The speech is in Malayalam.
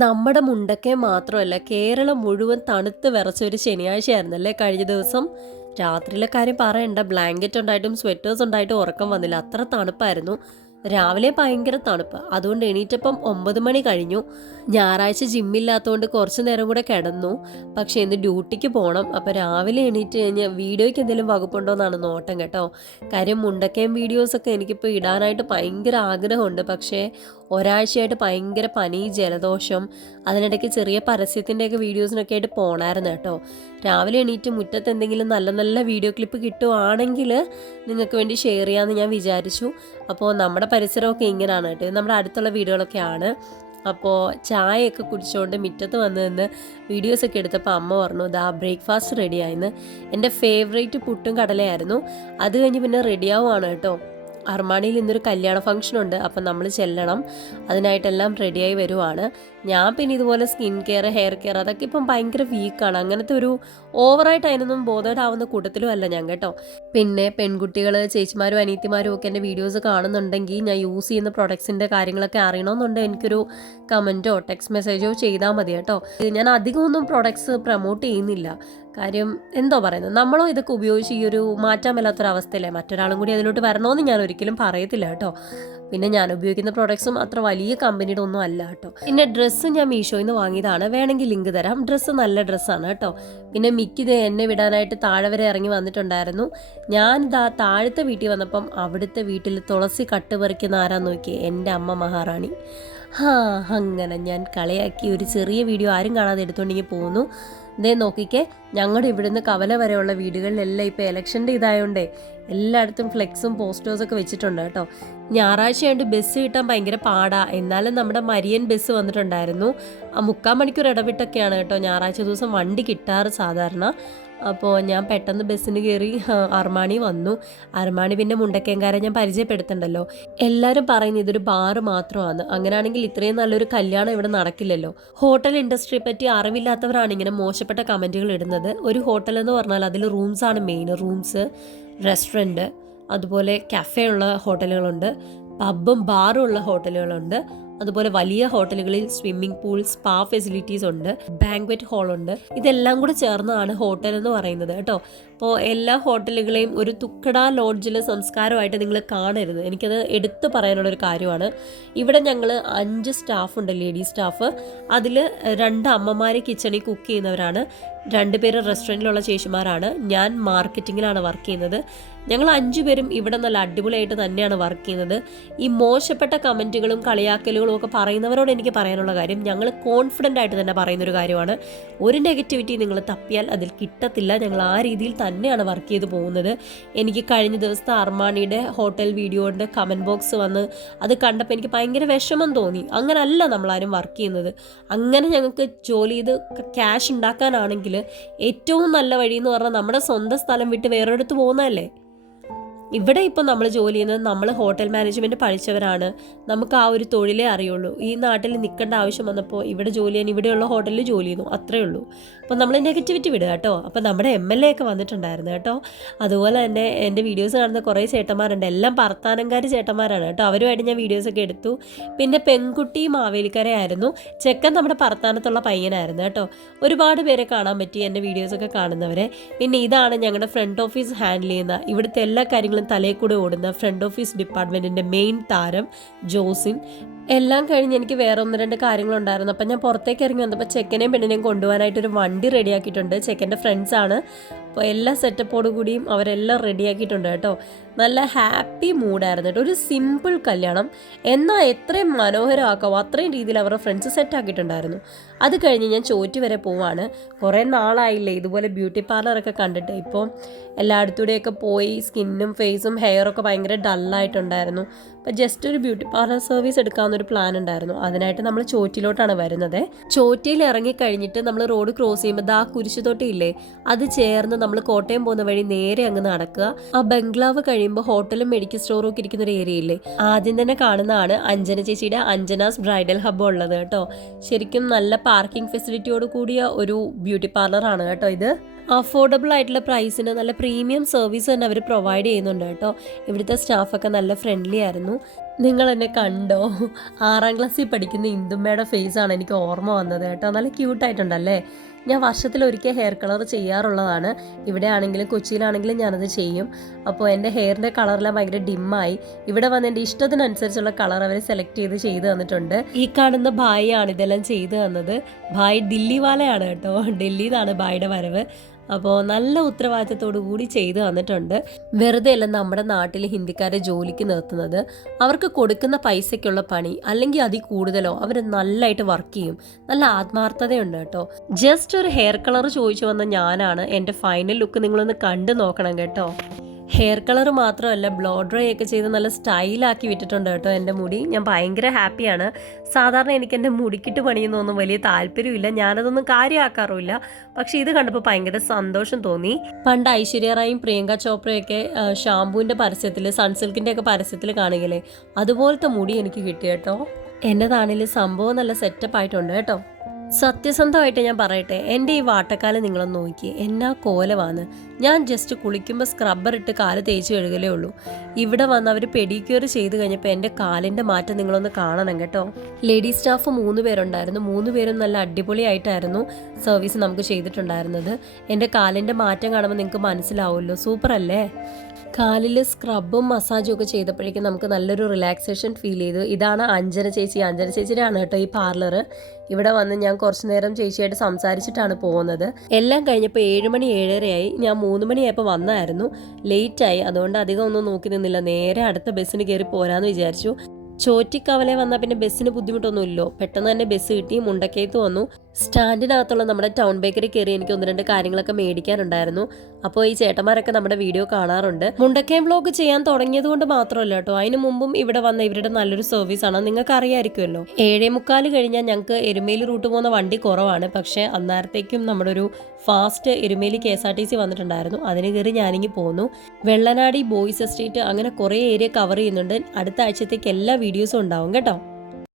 നമ്മുടെ മുണ്ടക്കയം മാത്രമല്ല കേരളം മുഴുവൻ തണുത്ത് വിറച്ചൊരു ശനിയാഴ്ചയായിരുന്നല്ലേ കഴിഞ്ഞ ദിവസം. രാത്രിയിലെ കാര്യം പറയണ്ട, ബ്ലാങ്കറ്റ് ഉണ്ടായിട്ടും സ്വെറ്റേഴ്സ് ഉണ്ടായിട്ടും ഉറക്കം വന്നില്ല, അത്ര തണുപ്പായിരുന്നു. രാവിലെ ഭയങ്കര തണുപ്പ്, അതുകൊണ്ട് എണീറ്റപ്പം 9 മണി കഴിഞ്ഞു. ഞായറാഴ്ച ജിമ്മില്ലാത്തതുകൊണ്ട് കുറച്ച് നേരം കൂടെ കിടന്നു. പക്ഷേ ഇന്ന് ഡ്യൂട്ടിക്ക് പോകണം. അപ്പോൾ രാവിലെ എണീറ്റ് കഴിഞ്ഞ് വീഡിയോയ്ക്ക് എന്തെങ്കിലും വകുപ്പുണ്ടോ എന്നാണ് നോട്ടം കേട്ടോ. കാര്യം മുണ്ടക്കയം വീഡിയോസൊക്കെ എനിക്കിപ്പോൾ ഇടാനായിട്ട് ഭയങ്കര ആഗ്രഹമുണ്ട്. പക്ഷേ ഒരാഴ്ചയായിട്ട് ഭയങ്കര പനി, ജലദോഷം, അതിനിടയ്ക്ക് ചെറിയ പരസ്യത്തിൻ്റെയൊക്കെ വീഡിയോസിനൊക്കെ ആയിട്ട് പോകണമായിരുന്നു കേട്ടോ. രാവിലെ എണീറ്റ് മുറ്റത്ത് എന്തെങ്കിലും നല്ല നല്ല വീഡിയോ ക്ലിപ്പ് കിട്ടുവാണെങ്കിൽ നിങ്ങൾക്ക് വേണ്ടി ഷെയർ ചെയ്യാമെന്ന് ഞാൻ വിചാരിച്ചു. അപ്പോൾ നമ്മുടെ പരിസരമൊക്കെ ഇങ്ങനെയാണ് കേട്ടോ, നമ്മുടെ അടുത്തുള്ള വീടുകളൊക്കെയാണ്. അപ്പോൾ ചായയൊക്കെ കുടിച്ചുകൊണ്ട് മുറ്റത്ത് വന്ന് നിന്ന് വീഡിയോസൊക്കെ എടുത്തപ്പോൾ അമ്മ പറഞ്ഞു ദാ ബ്രേക്ക്ഫാസ്റ്റ് റെഡിയായിന്ന്. എൻ്റെ ഫേവറേറ്റ് പുട്ടും കടലയായിരുന്നു. അത് കഴിഞ്ഞ് പിന്നെ റെഡിയാവുകയാണ് കേട്ടോ. അർമാണിയിൽ ഇന്നൊരു കല്യാണ ഫംഗ്ഷനുണ്ട്, അപ്പം നമ്മൾ ചെല്ലണം. അതിനായിട്ടെല്ലാം റെഡിയായി വരുവാണ്. ഞാൻ പിന്നെ ഇതുപോലെ സ്കിൻ കെയർ, ഹെയർ കെയർ അതൊക്കെ ഇപ്പം ഭയങ്കര വീക്കാണ്. അങ്ങനത്തെ ഒരു ഓവറായിട്ട് അതിനൊന്നും ബോധേഡാവുന്ന കൂട്ടത്തിലും അല്ല ഞാൻ കേട്ടോ. പിന്നെ പെൺകുട്ടികൾ, ചേച്ചിമാരും അനിയത്തിമാരും ഒക്കെ എൻ്റെ വീഡിയോസ് കാണുന്നുണ്ടെങ്കിൽ ഞാൻ യൂസ് ചെയ്യുന്ന പ്രൊഡക്ട്സിൻ്റെ കാര്യങ്ങളൊക്കെ അറിയണമെന്നുണ്ടെങ്കിൽ എനിക്കൊരു കമൻറ്റോ ടെക്സ്റ്റ് മെസ്സേജോ ചെയ്താൽ മതി കേട്ടോ. ഞാൻ അധികമൊന്നും പ്രൊഡക്ട്സ് പ്രൊമോട്ട് ചെയ്യുന്നില്ല. കാര്യം എന്തോ പറയുന്നത്, നമ്മളോ ഇതൊക്കെ ഉപയോഗിച്ച് ഈ ഒരു മാറ്റാൻ മേലാത്തൊരവസ്ഥയില്ലേ, മറ്റൊരാളും കൂടി അതിലോട്ട് വരണമെന്ന് ഞാൻ ഒരിക്കലും പറയത്തില്ല കേട്ടോ. പിന്നെ ഞാൻ ഉപയോഗിക്കുന്ന പ്രോഡക്ട്സും അത്ര വലിയ കമ്പനിയുടെ ഒന്നും അല്ല കേട്ടോ. പിന്നെ ഡ്രസ്സ് ഞാൻ മീഷോയിൽ നിന്ന് വാങ്ങിയതാണ്, വേണമെങ്കിൽ ലിങ്ക് തരാം. ഡ്രസ്സ് നല്ല ഡ്രസ്സാണ് കേട്ടോ. പിന്നെ മിക്കിത് എന്നെ വിടാനായിട്ട് താഴെ വരെ ഇറങ്ങി വന്നിട്ടുണ്ടായിരുന്നു. ഞാനിതാ താഴത്തെ വീട്ടിൽ വന്നപ്പം അവിടുത്തെ വീട്ടിൽ തുളസി കട്ട് പറിക്കുന്ന ആരാന്ന് നോക്കിയേ, എൻ്റെ അമ്മ മഹാറാണി. അങ്ങനെ ഞാൻ കളിയാക്കി ഒരു ചെറിയ വീഡിയോ ആരും കാണാതെ എടുത്തുകൊണ്ടിങ്ങനെ പോകുന്നു. ഇതേ നോക്കിക്കേ, ഞങ്ങളുടെ ഇവിടുന്ന് കവല വരെയുള്ള വീടുകളിലെല്ലാം ഇപ്പോൾ ഇലക്ഷൻ്റെ ഇതായതുകൊണ്ടേ എല്ലായിടത്തും ഫ്ലെക്സും പോസ്റ്റേഴ്സൊക്കെ വെച്ചിട്ടുണ്ട് കേട്ടോ. ഞായറാഴ്ചയായിട്ട് ബസ് കിട്ടാൻ ഭയങ്കര പാടാ. എന്നാലും നമ്മുടെ മരിയൻ ബസ് വന്നിട്ടുണ്ടായിരുന്നു. 3/4 മണിക്കൂർ ഇടവിട്ടൊക്കെയാണ് കേട്ടോ ഞായറാഴ്ച ദിവസം വണ്ടി കിട്ടാറ് സാധാരണ. അപ്പോൾ ഞാൻ പെട്ടെന്ന് ബസ്സിന് കയറി അർമാണി വന്നു. അർമാണി പിന്നെ മുണ്ടക്കയംകാരെ ഞാൻ പരിചയപ്പെടുത്തണ്ടല്ലോ. എല്ലാവരും പറയുന്നത് ഇതൊരു ബാറ് മാത്രമാണ്. അങ്ങനെയാണെങ്കിൽ ഇത്രയും നല്ലൊരു കല്യാണം ഇവിടെ നടക്കില്ലല്ലോ. ഹോട്ടൽ ഇൻഡസ്ട്രിയെ പറ്റി അറിവില്ലാത്തവരാണ് ഇങ്ങനെ മോശപ്പെട്ട കമൻറ്റുകൾ ഇടുന്നത്. ഒരു ഹോട്ടൽ എന്ന് പറഞ്ഞാൽ അതിൽ റൂംസാണ് മെയിൻ. റൂംസ്, റെസ്റ്റോറൻറ്റ്, അതുപോലെ കഫേ ഉള്ള ഹോട്ടലുകളുണ്ട്, പബ്ബും ബാറും ഉള്ള ഹോട്ടലുകളുണ്ട്. അതുപോലെ വലിയ ഹോട്ടലുകളിൽ സ്വിമ്മിംഗ് പൂൾ, സ്പാ ഫെസിലിറ്റീസ് ഉണ്ട്, ബാങ്ക്വറ്റ് ഹാളുണ്ട്. ഇതെല്ലാം കൂടെ ചേർന്നതാണ് ഹോട്ടൽ എന്ന് പറയുന്നത് കേട്ടോ. അപ്പോൾ എല്ലാ ഹോട്ടലുകളെയും ഒരു തുക്കട ലോഡ്ജിലെ സംസ്കാരമായിട്ട് നിങ്ങൾ കാണരുത്. എനിക്കത് എടുത്തു പറയാനുള്ളൊരു കാര്യമാണ്. ഇവിടെ ഞങ്ങൾ 5 സ്റ്റാഫുണ്ട്, ലേഡീസ് സ്റ്റാഫ്. അതിൽ 2 അമ്മമാർ കിച്ചണിൽ കുക്ക് ചെയ്യുന്നവരാണ്, 2 പേര് റെസ്റ്റോറൻറ്റിലുള്ള ചേച്ചിമാരാണ്. ഞാൻ മാർക്കറ്റിങ്ങിലാണ് വർക്ക് ചെയ്യുന്നത്. ഞങ്ങൾ 5 പേരും ഇവിടെ നല്ല അടിപൊളിയായിട്ട് തന്നെയാണ് വർക്ക് ചെയ്യുന്നത്. ഈ മോശപ്പെട്ട കമൻറ്റുകളും കളിയാക്കലുകളും ഒക്കെ പറയുന്നവരോട് എനിക്ക് പറയാനുള്ള കാര്യം, ഞങ്ങൾ കോൺഫിഡൻ്റ് ആയിട്ട് തന്നെ പറയുന്നൊരു കാര്യമാണ്. ഒരു നെഗറ്റിവിറ്റി നിങ്ങൾ തപ്പിയാൽ അതിൽ കിട്ടത്തില്ല. ഞങ്ങൾ ആ രീതിയിൽ തന്നെയാണ് വർക്ക് ചെയ്ത് പോകുന്നത്. എനിക്ക് കഴിഞ്ഞ ദിവസത്തെ അർമാണിയുടെ ഹോട്ടൽ വീഡിയോയുടെ കമൻറ്റ് ബോക്സ് വന്ന് അത് കണ്ടപ്പോൾ എനിക്ക് ഭയങ്കര വിഷമം തോന്നി. അങ്ങനല്ല നമ്മളാരും വർക്ക് ചെയ്യുന്നത്. അങ്ങനെ ഞങ്ങൾക്ക് ജോലി ചെയ്ത് ക്യാഷ് ഉണ്ടാക്കാനാണെങ്കിൽ ഏറ്റവും നല്ല വഴി എന്ന് പറഞ്ഞാൽ നമ്മുടെ സ്വന്തം സ്ഥലം വിട്ട് വേറൊരിടത്ത് പോകുന്നതല്ലേ. ഇവിടെ ഇപ്പോൾ നമ്മൾ ജോലി ചെയ്യുന്നത്, നമ്മൾ ഹോട്ടൽ മാനേജ്മെൻറ്റ് പഠിച്ചവരാണ്, നമുക്ക് ആ ഒരു തൊഴിലേ അറിയുള്ളൂ. ഈ നാട്ടിൽ നിൽക്കേണ്ട ആവശ്യം വന്നപ്പോൾ ഇവിടെ ജോലി ചെയ്യാൻ ഇവിടെയുള്ള ഹോട്ടലിൽ ജോലി ചെയ്യുന്നു, അത്രേ ഉള്ളൂ. അപ്പോൾ നമ്മൾ നെഗറ്റിവിറ്റി വിടുക കേട്ടോ. അപ്പോൾ നമ്മുടെ MLA ഒക്കെ വന്നിട്ടുണ്ടായിരുന്നു കേട്ടോ. അതുപോലെ തന്നെ എൻ്റെ വീഡിയോസ് കാണുന്ന കുറേ ചേട്ടന്മാരുണ്ട്, എല്ലാം ഭർത്താനങ്കാരി ചേട്ടന്മാരാണ് കേട്ടോ. അവരുമായിട്ട് ഞാൻ വീഡിയോസൊക്കെ എടുത്തു. പിന്നെ പെൺകുട്ടി മാവേലിക്കരയായിരുന്നു, ചെക്കൻ നമ്മുടെ ഭർത്താനത്തുള്ള പയ്യനായിരുന്നു കേട്ടോ. ഒരുപാട് പേരെ കാണാൻ പറ്റി എൻ്റെ വീഡിയോസൊക്കെ കാണുന്നവരെ. പിന്നെ ഇതാണ് ഞങ്ങളുടെ ഫ്രണ്ട് ഓഫീസ് ഹാൻഡിൽ ചെയ്യുന്ന, ഇവിടുത്തെ എല്ലാ കാര്യങ്ങളും തലയിൽ കൂടെ ഓടുന്ന ഫ്രണ്ട് ഓഫീസ് ഡിപ്പാർട്ട്മെൻറ്റിൻ്റെ മെയിൻ താരം ജോസിൻ. എല്ലാം കഴിഞ്ഞ് എനിക്ക് വേറെ 1-2 കാര്യങ്ങളുണ്ടായിരുന്നു. അപ്പം ഞാൻ പുറത്തേക്ക് ഇറങ്ങി വന്നപ്പോൾ ചെക്കനെയും പെണ്ണിനെയും കൊണ്ടുപോകാനായിട്ടൊരു വണ്ടി റെഡിയാക്കിയിട്ടുണ്ട്. ചെക്കൻ്റെ ഫ്രണ്ട്സാണ്. അപ്പോൾ എല്ലാ സെറ്റപ്പോടു കൂടിയും അവരെല്ലാം റെഡിയാക്കിയിട്ടുണ്ട് കേട്ടോ. നല്ല ഹാപ്പി മൂഡായിരുന്നു കേട്ടോ. ഒരു സിമ്പിൾ കല്യാണം, എന്നാൽ എത്രയും മനോഹരമാക്കാവോ അത്രയും രീതിയിൽ അവരുടെ ഫ്രണ്ട്സ് സെറ്റാക്കിയിട്ടുണ്ടായിരുന്നു. അത് കഴിഞ്ഞ് ഞാൻ ചോറ്റി വരെ പോവാണ്. കുറേ നാളായില്ലേ ഇതുപോലെ ബ്യൂട്ടി പാർലറൊക്കെ കണ്ടിട്ട്. ഇപ്പോൾ എല്ലായിടത്തൂടെയൊക്കെ പോയി സ്കിന്നും ഫേസും ഹെയറൊക്കെ ഭയങ്കര ഡള്ളായിട്ടുണ്ടായിരുന്നു. അപ്പോൾ ജസ്റ്റ് ഒരു ബ്യൂട്ടി പാർലർ സർവീസ് എടുക്കാമെന്നൊരു പ്ലാൻ ഉണ്ടായിരുന്നു. അതിനായിട്ട് നമ്മൾ ചോറ്റിയിലോട്ടാണ് വരുന്നത്. ചോറ്റിയിൽ ഇറങ്ങിക്കഴിഞ്ഞിട്ട് നമ്മൾ റോഡ് ക്രോസ് ചെയ്യുമ്പോൾ ദാ കുരിശുതൊട്ടിയില്ലേ, അത് ചേർന്ന് നമ്മൾ കോട്ടയം പോകുന്ന വഴി നേരെ അങ്ങ് നടക്കുക. ആ ബംഗ്ലാവ് കഴിയുമ്പോൾ ഹോട്ടലും മെഡിക്കൽ സ്റ്റോറും ഒക്കെ ഇരിക്കുന്ന ഒരു ഏരിയ ഇല്ലേ, ആദ്യം തന്നെ കാണുന്നതാണ് അഞ്ജന ചേച്ചിയുടെ അഞ്ജനാസ് ബ്രൈഡൽ ഹബ്ബ് ഉള്ളത് കേട്ടോ. ശരിക്കും നല്ല പാർക്കിംഗ് ഫെസിലിറ്റിയോട് കൂടിയ ഒരു ബ്യൂട്ടി പാർലറാണ് കേട്ടോ ഇത്. അഫോർഡബിൾ ആയിട്ടുള്ള പ്രൈസിന് നല്ല പ്രീമിയം സർവീസ് തന്നെ അവർ പ്രൊവൈഡ് ചെയ്യുന്നുണ്ട് കേട്ടോ. ഇവിടുത്തെ സ്റ്റാഫൊക്കെ നല്ല ഫ്രണ്ട്ലി ആയിരുന്നു. നിങ്ങൾ എന്നെ കണ്ടോ? 6ാം ക്ലാസ്സിൽ പഠിക്കുന്ന ഇന്ദുമ്മയുടെ ഫേസാണ് എനിക്ക് ഓർമ്മ വന്നത് കേട്ടോ. നല്ല ക്യൂട്ടായിട്ടുണ്ടല്ലേ? ഞാൻ വർഷത്തിലൊരിക്കൽ ഹെയർ കളർ ചെയ്യാറുള്ളതാണ്. ഇവിടെ ആണെങ്കിലും കൊച്ചിയിലാണെങ്കിലും ഞാനത് ചെയ്യും. അപ്പോൾ എൻ്റെ ഹെയറിൻ്റെ കളറെല്ലാം ഭയങ്കര ഡിമ്മായി. ഇവിടെ വന്ന് എൻ്റെ ഇഷ്ടത്തിനനുസരിച്ചുള്ള കളർ അവർ സെലക്ട് ചെയ്ത് തന്നിട്ടുണ്ട്. ഈ കാണുന്ന ഭായിയാണ് ഇതെല്ലാം ചെയ്തു തന്നത്. ഭായ് ദില്ലിവാലയാണ് കേട്ടോ. ഡൽഹിയിൽ നിന്നാണ് ഭായിയുടെ വരവ്. അപ്പോൾ നല്ല ഉത്തരവാദിത്തത്തോടു കൂടി ചെയ്തു തന്നിട്ടുണ്ട്. വെറുതെ അല്ല നമ്മുടെ നാട്ടിൽ ഹിന്ദിക്കാരെ ജോലിക്ക് നിർത്തുന്നത്. അവർക്ക് കൊടുക്കുന്ന പൈസയ്ക്കുള്ള പണി അല്ലെങ്കിൽ അതിൽ കൂടുതലോ അവർ നല്ലതായിട്ട് വർക്ക് ചെയ്യും. നല്ല ആത്മാർത്ഥതയുണ്ട് കേട്ടോ. ജസ്റ്റ് ഒരു ഹെയർ കളർ ചോദിച്ചു വന്ന ഞാനാണ്. എൻ്റെ ഫൈനൽ ലുക്ക് നിങ്ങളൊന്ന് കണ്ടു നോക്കണം കേട്ടോ. ഹെയർ കളർ മാത്രമല്ല ബ്ലോ ഡ്രൈ ഒക്കെ ചെയ്ത് നല്ല സ്റ്റൈലാക്കി വിട്ടിട്ടുണ്ട് കേട്ടോ എൻ്റെ മുടി. ഞാൻ ഭയങ്കര ഹാപ്പിയാണ്. സാധാരണ എനിക്ക് എൻ്റെ മുടിക്കിട്ട് പണിയുന്നൊന്നും വലിയ താല്പര്യമില്ല, ഞാനതൊന്നും കാര്യമാക്കാറുമില്ല. പക്ഷേ ഇത് കണ്ടപ്പോൾ ഭയങ്കര സന്തോഷം തോന്നി. പണ്ട് ഐശ്വര്യ റായും പ്രിയങ്ക ചോപ്രയൊക്കെ ഷാമ്പൂവിൻ്റെ പരസ്യത്തിൽ സൺസിൽക്കിൻ്റെ ഒക്കെ പരസ്യത്തിൽ കാണുകയില്ലേ, അതുപോലത്തെ മുടി എനിക്ക് കിട്ടി കേട്ടോ. എന്നതാണെങ്കിലും സംഭവം നല്ല സെറ്റപ്പ് ആയിട്ടുണ്ട് കേട്ടോ. സത്യസന്ധമായിട്ട് ഞാൻ പറയട്ടെ, എൻ്റെ ഈ വാട്ടക്കാലം നിങ്ങളൊന്ന് നോക്കി എന്നാ കോലമാണ്. ഞാൻ ജസ്റ്റ് കുളിക്കുമ്പോൾ സ്ക്രബ്ബർ ഇട്ട് കാല് തേച്ച് കഴുകലേ ഉള്ളൂ. ഇവിടെ വന്ന് അവർ പെഡിക്യൂർ ചെയ്ത് കഴിഞ്ഞപ്പോൾ എൻ്റെ കാലിൻ്റെ മാറ്റം നിങ്ങളൊന്ന് കാണണം കേട്ടോ. ലേഡി സ്റ്റാഫ് 3 പേരുണ്ടായിരുന്നു. 3 പേരും നല്ല അടിപൊളിയായിട്ടായിരുന്നു സർവീസ് നമുക്ക് ചെയ്തിട്ടുണ്ടായിരുന്നത്. എൻ്റെ കാലിൻ്റെ മാറ്റം കാണുമ്പോൾ നിങ്ങൾക്ക് മനസ്സിലാവുമല്ലോ, സൂപ്പർ അല്ലേ? കാലിൽ സ്ക്രബും മസാജും ഒക്കെ ചെയ്തപ്പോഴേക്കും നമുക്ക് നല്ലൊരു റിലാക്സേഷൻ ഫീൽ ചെയ്തു. ഇതാണ് അഞ്ജന ചേച്ചിയുടെ ആണ് കേട്ടോ ഈ പാർലർ. ഇവിടെ വന്ന് ഞാൻ കുറച്ച് നേരം ചേച്ചിയായിട്ട് സംസാരിച്ചിട്ടാണ് പോകുന്നത്. എല്ലാം കഴിഞ്ഞപ്പോൾ 7 മണി 7:30 ഞാൻ 3 മണിയായപ്പോൾ വന്നായിരുന്നു. ലേറ്റായി, അതുകൊണ്ട് അധികം ഒന്നും നോക്കി നിന്നില്ല. നേരെ അടുത്ത ബസ്സിന് കയറി പോരാന്ന് വിചാരിച്ചു. ചോറ്റിക്കവലെ വന്നാൽ പിന്നെ ബസ്സിന് ബുദ്ധിമുട്ടൊന്നുമില്ലോ. പെട്ടെന്ന് തന്നെ ബസ് കിട്ടി. മുണ്ടക്കയത്ത് വന്നു. സ്റ്റാൻഡിനകത്തുള്ള നമ്മുടെ ടൗൺ ബേക്കറി കയറി എനിക്ക് 1-2 കാര്യങ്ങളൊക്കെ മേടിക്കാനുണ്ടായിരുന്നു. അപ്പോൾ ഈ ചേട്ടന്മാരൊക്കെ നമ്മുടെ വീഡിയോ കാണാറുണ്ട്. മുണ്ടക്കയം വ്ലോഗ് ചെയ്യാൻ തുടങ്ങിയത് കൊണ്ട് മാത്രമല്ല കേട്ടോ, അതിന് മുമ്പും ഇവിടെ വന്ന ഇവരുടെ നല്ലൊരു സർവീസാണ്, നിങ്ങൾക്ക് അറിയാമായിരിക്കുമല്ലോ. 7:45 കഴിഞ്ഞാൽ ഞങ്ങൾക്ക് എരുമേലി റൂട്ട് പോകുന്ന വണ്ടി കുറവാണ്. പക്ഷേ അന്നേരത്തേക്കും നമ്മുടെ ഒരു ഫാസ്റ്റ് എരുമേലി KSRTC വന്നിട്ടുണ്ടായിരുന്നു. അതിന് കയറി ഞാനിങ്ങി പോന്നു. വെള്ളനാടി ബോയ്സ് എസ്റ്റേറ്റ് അങ്ങനെ കുറേ ഏരിയ കവർ ചെയ്യുന്നുണ്ട്. അടുത്ത ആഴ്ചത്തേക്ക് എല്ലാ വീഡിയോസും ഉണ്ടാവും കേട്ടോ.